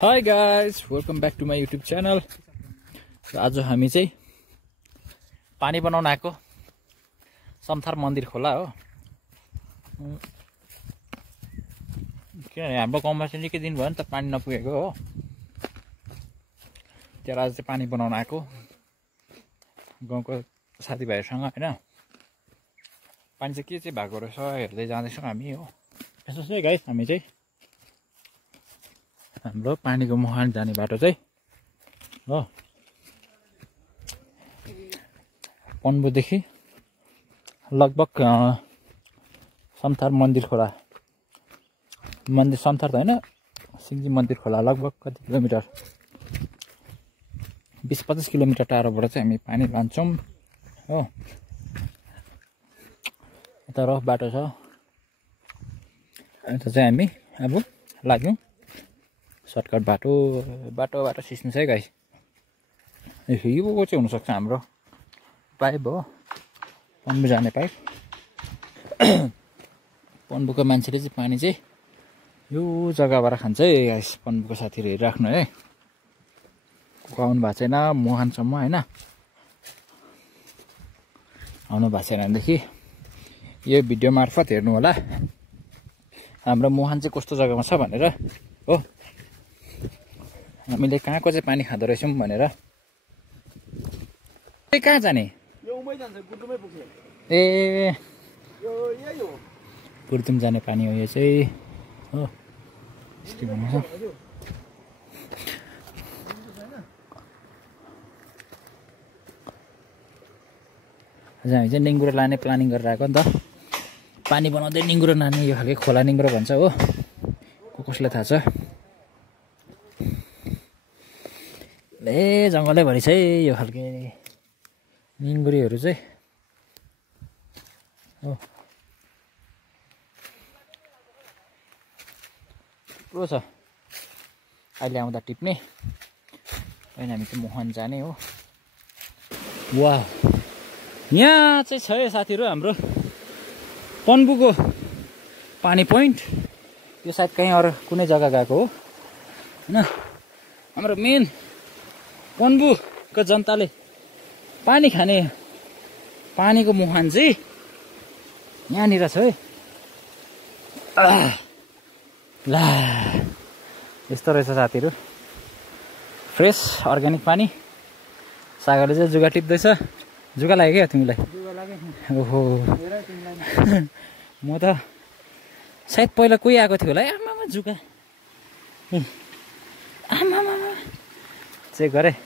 High guys welcome back to my YouTube channel. आज हामी चाहिँ पानी बनाउन आएको समथार मन्दिर खोला हो। किनभने हाम्रो गाउँमा चाहिँ निकै दिन भयो नि त पानी नपुगेको हो। त्यहाँ आज चाहिँ पानी बनाउन आएको गाउँको साथीभाइहरूसँग होइन। पानी चाहिँ के चाहिँ भएको रहेछ हेर्दै जाँदैछौँ हामी हो। यसो चाहिँ गाइज हामी चाहिँ हाम्रो पानीको मुहान जाने बाटो चाहिँ हो पन्बुदेखि लगभग समथार मन्दिर खोला मन्दिर समथार त होइन सिङ्जी मन्दिर खोला लगभग कति किलोमिटर 20-25 किलोमिटर टाढोबाट चाहिँ हामी पानी लान्छौँ हो। यता रफ बाटो छ। अन्त चाहिँ हामी अब लाग्यौँ सर्टकट बाटो सिस्नु छ है गाइस। यो चाहिँ हुनसक्छ हाम्रो पाइप हो पन्बु जाने पाइप। पन्बुको मान्छेले चाहिँ पानी चाहिँ यो जग्गाबाट खान्छ है गाइस। पन्बुको साथीहरू हेरिराख्नु है। आउनु भएको छैन मुहानसम्म होइन। आउनु भएको छैन भनेदेखि यो भिडियो मार्फत हेर्नु होला हाम्रो मुहान चाहिँ कस्तो जग्गामा छ भनेर हो। हामीले कहाँको चाहिँ पानी खाँदो रहेछौँ भनेर। कहाँ जाने ए गुर्दुम जाने पानी हो यो चाहिँ हो। आज हामी चाहिँ निङ्गुरो लाने प्लानिङ गरेर आएको नि त। पानी बनाउँदै निङ्गुरो लाने यो खालको खोला निङ्गुरो भन्छ हो। कसलाई थाहा छ। ए जङ्गलै भरि छ है यो खालके निङ्गुरीहरू चाहिँ हो। थुप्रो छ अहिले आउँदा टिप्ने। होइन हामी चाहिँ मुहान जाने हो। वाह यहाँ चाहिँ छ है साथीहरू हाम्रो पन्बुको पानी पोइन्ट। यो सायद कहीँ अरू कुनै जग्गा गएको हो होइन। हाम्रो मेन पन्बुको जनताले पानी खाने पानीको मुहान चाहिँ यहाँनिर छ है। ला यस्तो रहेछ साथीहरू फ्रेस अर्ग्यानिक पानी। सागरले चाहिँ जुगा टिप्दैछ। जुगा लाग्यो क्या तिमीलाई? ओहो म त सायद पहिला कोही आएको थियो होला है। आमामा जुगा आमामा चेक गरेँ।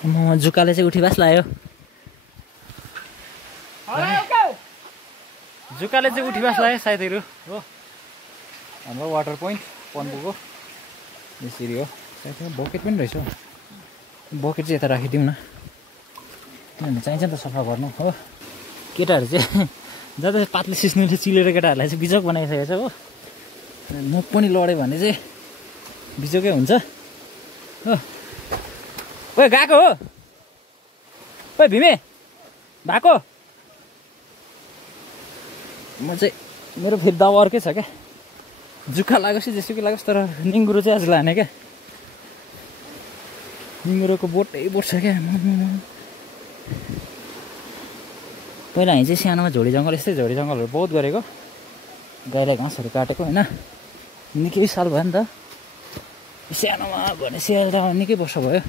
जुकाले चाहिँ उठिबास लाग्यो। जुकाले चाहिँ उठिबास लाग्यो सायदहरू हो। हाम्रो वाटर पोइन्ट पन्बुको यसरी हो। सायद बकेट पनि रहेछ। बकेट चाहिँ यता राखिदिउँ न किनभने चाहिन्छ नि त सफा गर्नु हो। केटाहरू चाहिँ जता पातले सिस्नुले चिलेर केटाहरूलाई चाहिँ बिजोक बनाइसकेको छ हो। मुख पनि लड्यो भने चाहिँ बिजोकै हुन्छ हो। ओए गएको हो ओए भिमे भएको। म चाहिँ मेरो फेरि दावा अर्कै छ क्या। जुका लागोस् जेसुकै लागोस् तर निङ्गुरो चाहिँ आज लाने क्या। निङ्गुरोको बोटै बोट छ क्या। पहिला हामी चाहिँ सानोमा झोडी जङ्गल यस्तै झोडी जङ्गलहरू बहुत गरेको। गाईलाई घाँसहरू काटेको होइन। निकै साल भयो नि त। सानोमा भने स्याल त निकै वर्ष भयो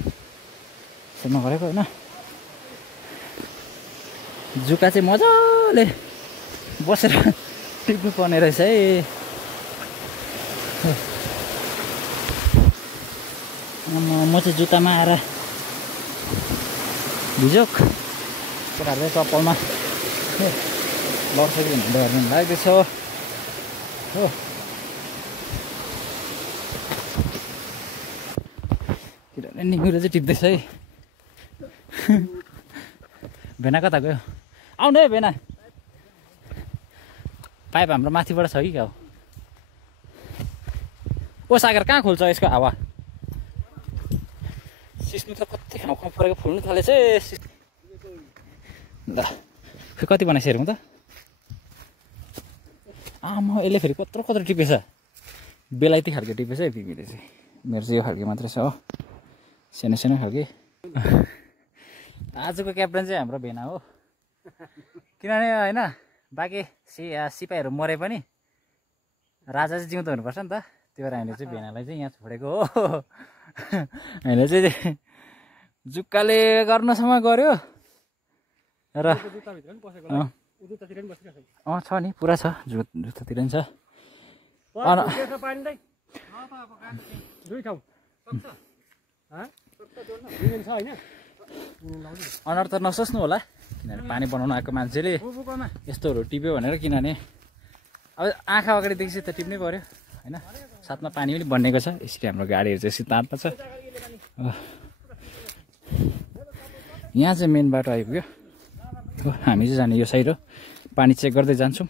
नगरेको होइन। जुका चाहिँ मजाले बसेर टिप्नु पर्ने रहेछ है। म चाहिँ जुत्तामा आएर भिजोक केटाहरू चाहिँ चप्पलमा लड्छ कि भनेर हेर्नु लाग्दैछ हो। किनभने निङ्गुरो चाहिँ टिप्दैछ है। भेना कता गयो? आउनु है भेना। पाइप हाम्रो माथिबाट छ कि क्या हो। ओ सागर कहाँ खोल्छ यसको हावा? सिस्नु त कति ठाउँ परेको फुल्नु थालेछ ल। कति बनाइस हेरौँ त। आमा यसले फेरि कत्रो टिपेछ। बेलायती खालको टिपेछ है तिमीले चाहिँ। मेरो चाहिँ यो खालको मात्रै छ हो, सानो सानो खालके। आजको क्याप्टन चाहिँ हाम्रो भेना हो, किनभने होइन बाँकी सिपाहीहरू मरे पनि राजा चाहिँ जिउँदो हुनुपर्छ नि त, त्यो भएर हामीले चाहिँ भेनालाई चाहिँ यहाँ छोडेको हो। हामीले चाहिँ जुक्काले गर्नसम्म गऱ्यो र छ नि पुरा छ, जुत्तातिर नि छ। अनुहार त नसोच्नु होला, किनभने पानी बनाउनु आएको मान्छेले यस्तोहरू टिप्यो भनेर, किनभने अब आँखा अगाडि देखेपछि त टिप्नै पऱ्यो होइन। साथमा पानी पनि बन्नेको छ, यसरी हाम्रो गाडीहरू चाहिँ यसरी तातमा छ। यहाँ चाहिँ मेन बाटो आइपुग्यो, हामी चाहिँ जाने यो साइड हो। पानी चेक गर्दै जान्छौँ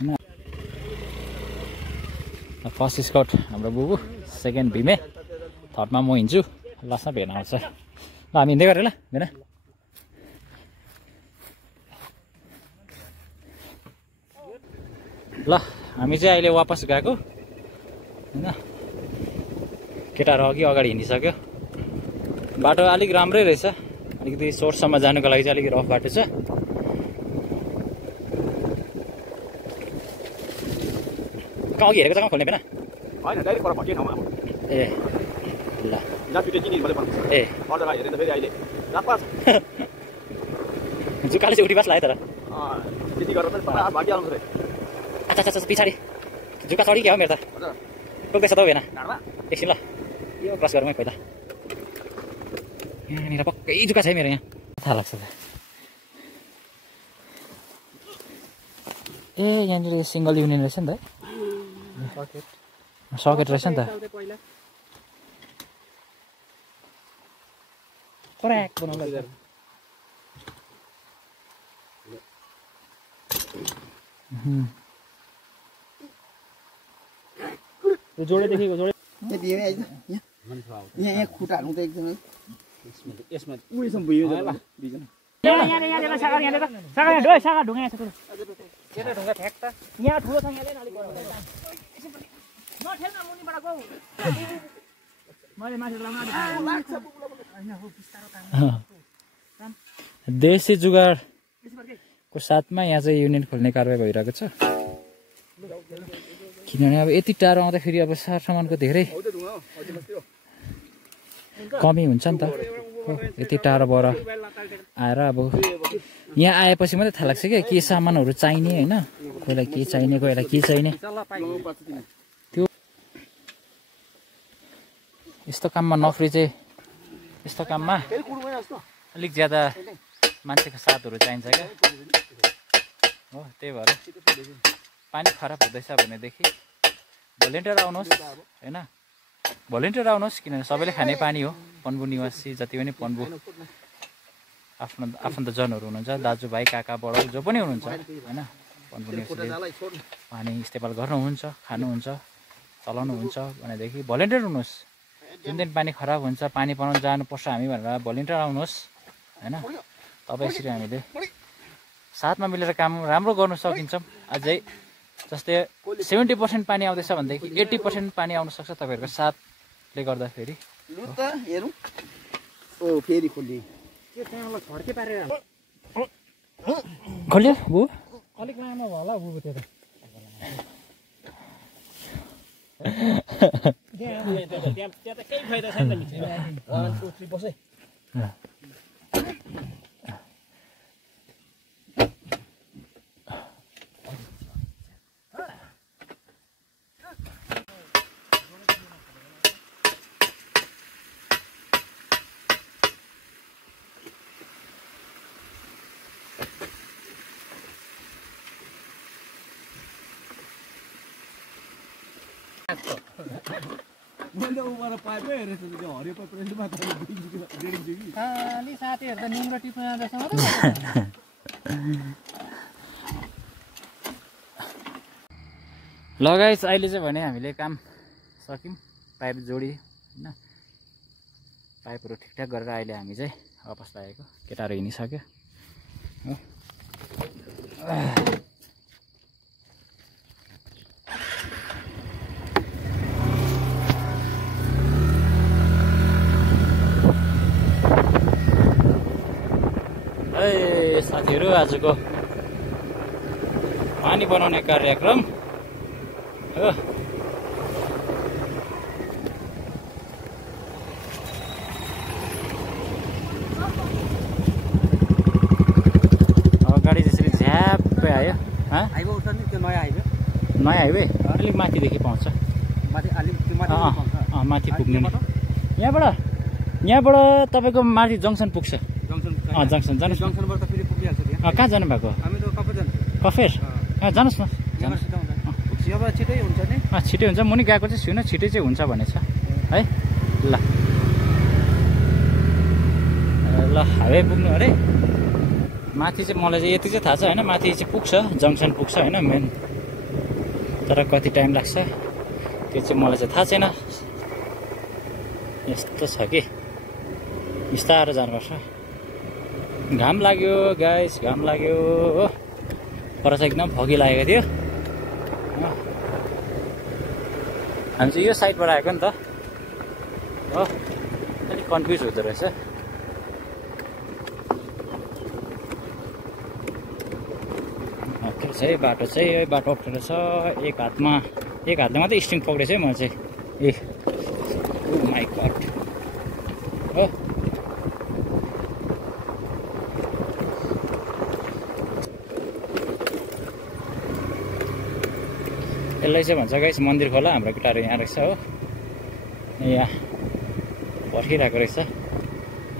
होइन। फर्स्ट स्काउट हाम्रो बुबु, सेकेन्ड भिमे, थर्डमा म हिँड्छु, लास्टमा भेना आउँछ। ल हामी हिँड्दै गरेँ ल भेना। ल हामी चाहिँ अहिले वापस गएको होइन। केटाहरू अघि अगाडि हिँडिसक्यो। बाटो अलिक राम्रै रहेछ, अलिकति सोर्ससम्म जानुको लागि चाहिँ अलिक रफ बाटो छ। कहाँ अघि हेरेको जग्गा खोल्ने बेला होइन, डाइरेक्ट पर भटिए ठाउँमा। ए ल ए जुकाले चाहिँ उठी बस लाग्यो तर अच्छा अच्छा पछाडि जुका चढी क्या हो मेरो त टोक्दैछ त भेना एकछिन ल, यो क्रस गरौँ है पहिला। यहाँनिर पक्कै जुका छ है मेरो, यहाँ थाहा लाग्छ त। ए यहाँनिर सिङ्गल युनियन रहेछ नि त, सकेट रहेछ नि त। क्र्याक बनाउँदा जोडे देखेको जोडे यहाँ खुट्टाहरू त एकदमै यसमा उयोसम्म भयो बिजन। देशी जुगाडको साथमा यहाँ चाहिँ युनियन खोल्ने कारवाही भइरहेको छ, किनभने अब यति टाढो आउँदाखेरि अब सरसामानको धेरै कमी हुन्छ नि त। यति टाढोबाट आएर अब यहाँ आएपछि मात्रै थाहा लाग्छ क्या के सामानहरू चाहिने होइन, कोहीलाई के चाहिने कोहीलाई के चाहिने। त्यो यस्तो काममा नोकरी चाहिँ, यस्तो काममा अलिक ज्यादा मान्छेको साथहरू चाहिन्छ क्या हो। त्यही भएर पानी खराब हुँदैछ भनेदेखि भोलिन्टियर आउनुहोस् होइन, भोलिन्टियर आउनुहोस्, किनभने सबैले खाने पानी हो। पन्बू निवासी जति पनि पन्बू आफ्नो आफन्तजनहरू हुनुहुन्छ, दाजुभाइ काका बडा जो पनि हुनुहुन्छ होइन, पन्बू निवासीले पानी इस्तेमाल गर्नुहुन्छ, खानुहुन्छ, चलाउनुहुन्छ भनेदेखि भोलिन्टियर हुनुहोस्। जुन दिन पानी खराब हुन्छ, पानी बनाउन जानुपर्छ हामी भनेर भोलिन्टियर आउनुहोस् होइन। तब यसरी हामीले साथमा मिलेर काम राम्रो गर्नु सकिन्छौँ। अझै जस्तै 70% पानी आउँदैछ भनेदेखि 80% पानी आउन सक्छ तपाईँहरूको साथले गर्दाखेरि। खोल्यो बु अलिक लामो भयो होला बुबु त्यो त। त्यहाँ त केही फाइदा छैन नि। साथीहरू त निम्रो टिप्न जाँदैछ। ल गाइस अहिले चाहिँ भने हामीले काम सक्यौँ, पाइप जोडी होइन, पाइपहरू ठिकठाक गरेर अहिले हामी चाहिँ वापस लागेको। केटाहरू हिँडिसक्यो हो। साथीहरू आजको पानी बनाउने कार्यक्रम हो। अगाडि त्यसरी झ्याप्पै आयो। हाइवे उठ्छ नि त्यो नयाँ हाइवे अलिक माथिदेखि पाउँछ। माथि पुग्नु यहाँबाट तपाईँको माथि जङ्सन पुग्छ। जङ्सन जानुहोस्। जङ्सनबाट त फेरि पुगिहाल्छ त्यहाँ। कहाँ जानुभएको? हामी त कफेर जान्छ। कफेर? जानुहोस् न। छिटै हुन्छ नि। छिटै हुन्छ। मुनि गएको चाहिँ छुइनँ, छिटै चाहिँ हुन्छ भनेछ है। ल ल हाइवे पुग्नु अरे। माथि चाहिँ मलाई चाहिँ यति चाहिँ थाहा छ होइन, माथि चाहिँ पुग्छ, जङ्सन पुग्छ होइन मेन। तर कति टाइम लाग्छ त्यो चाहिँ मलाई चाहिँ थाहा छैन। यस्तो छ कि बिस्तारो जानुपर्छ। घाम लाग्यो गाइस, घाम लाग्यो हो। पर चाहिँ एकदम फगी लागेको थियो। हामी चाहिँ यो साइडबाट आएको नि त हो, अलिक कन्फ्युज हुँदो रहेछ। अप्ठ्यारो छ है बाटो चाहिँ, यो बाटो अप्ठ्यारो छ। एक हातले मात्रै स्टिङ पक्रेछ है म चाहिँ। ए माइ गॉड हो। यसलाई चाहिँ भन्छ गाइस मन्दिर खोला। हाम्रो केटाहरू यहाँ रहेछ हो, यहाँ पर्खिरहेको रहेछ।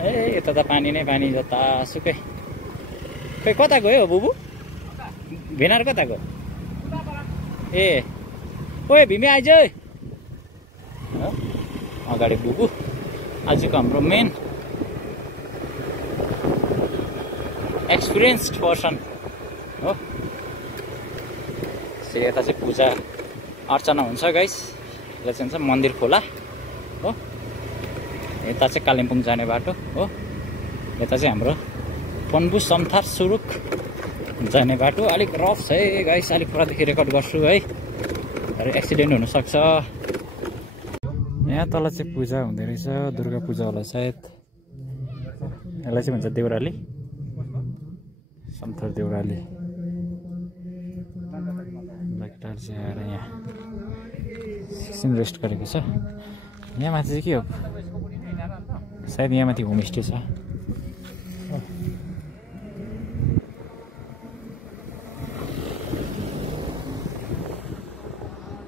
ए यता त पानी नै पानी, जतासुकै। खै कता गयो बुबु? भेनार कता गयो? ए ओए भिमी आइज। अगाडि बुबु आजको हाम्रो मेन एक्सपिरियन्स्ड पर्सन हो। यता चाहिँ पूजा अर्चना हुन्छ गाइस। यसलाई चाहिँ भन्छ मन्दिर खोला हो। यता चाहिँ कालिम्पोङ जाने बाटो हो। यता चाहिँ हाम्रो पन्बु समथार सुरुक जाने बाटो। अलिक रफ छ है गाइस, अलिक पुरादेखि रेकर्ड गर्छु है, तर एक्सिडेन्ट हुनसक्छ। यहाँ तल चाहिँ पूजा हुँदो रहेछ, दुर्गा पूजा होला सायद। यसलाई चाहिँ भन्छ देउराली, समथार देउराली। केटाहरू चाहिँ आएर यहाँ एकछिन रेस्ट गरेको छ। यहाँ माथि चाहिँ के हो सायद, यहाँ माथि होमस्टे छ।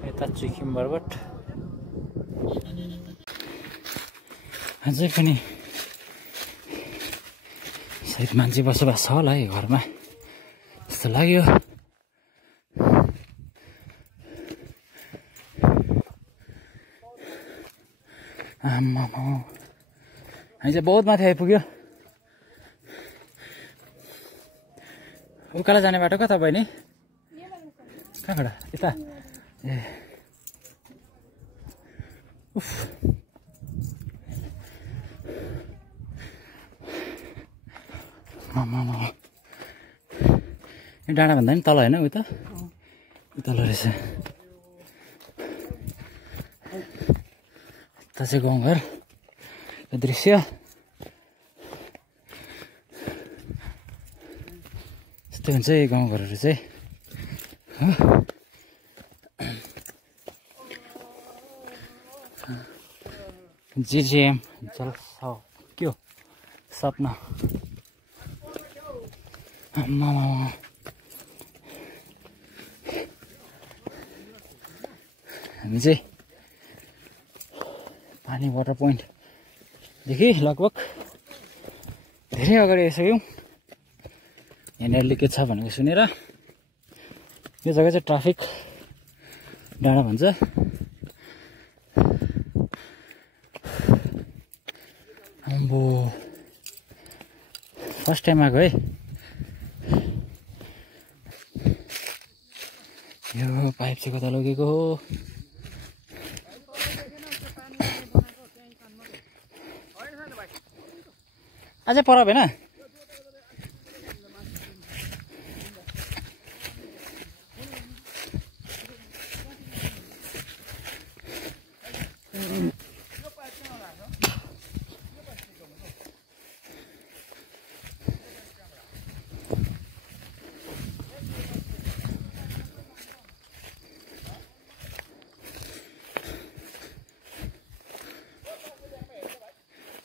यता चुइखिम बरबट अझै पनि सायद मान्छे बसोबास छ होला है घरमा जस्तो लाग्यो। आम्मा हामी चाहिँ बहुत माथि आइपुग्यो। उकालो जाने बाटो कता बहिनी? कहाँबाट? यता ए उफ। डाँडा भन्दा नि तल होइन, उता तल रहेछ। यता चाहिँ गाउँघरको दृश्य। यस्तै हुन्छ यो गाउँघरहरू चाहिँ हो। जिजिएम जल के हो सपना। हामी चाहिँ पानी वाटर पोइन्टदेखि लगभग धेरै अगाडि आइसक्यौँ। यहाँनिर लिकेज छ भनेको सुनेर। यो जग्गा चाहिँ ट्राफिक डाँडा भन्छ। अम्बो फर्स्ट टाइम आएको है। यो पाइप चाहिँ कता लगेको हो? अझै पर भएन?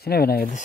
किन भेना हेर्दैछ